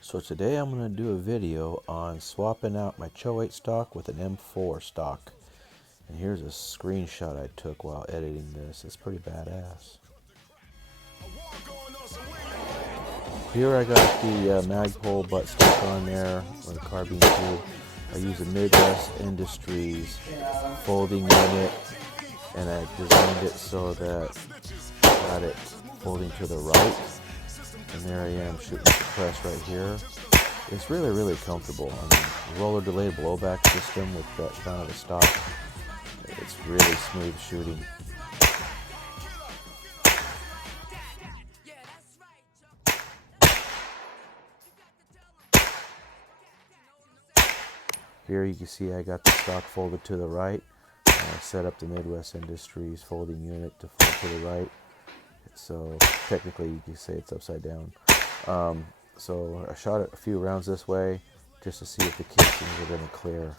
So today I'm going to do a video on swapping out my Choate stock with an M4 stock. And here's a screenshot I took while editing this. It's pretty badass. Here I got the Magpul butt stock on there with a carbine tube. I use a Midwest Industries folding unit, and I designed it so that I got it folding to the right. And there I am shooting the press right here. It's really comfortable. I mean, roller delayed blowback system with that kind of a stock. It's really smooth shooting. Here you can see I got the stock folded to the right. I set up the Midwest Industries folding unit to fold to the right. So technically you can say it's upside down. So I shot it a few rounds this way just to see if the casings are going to clear.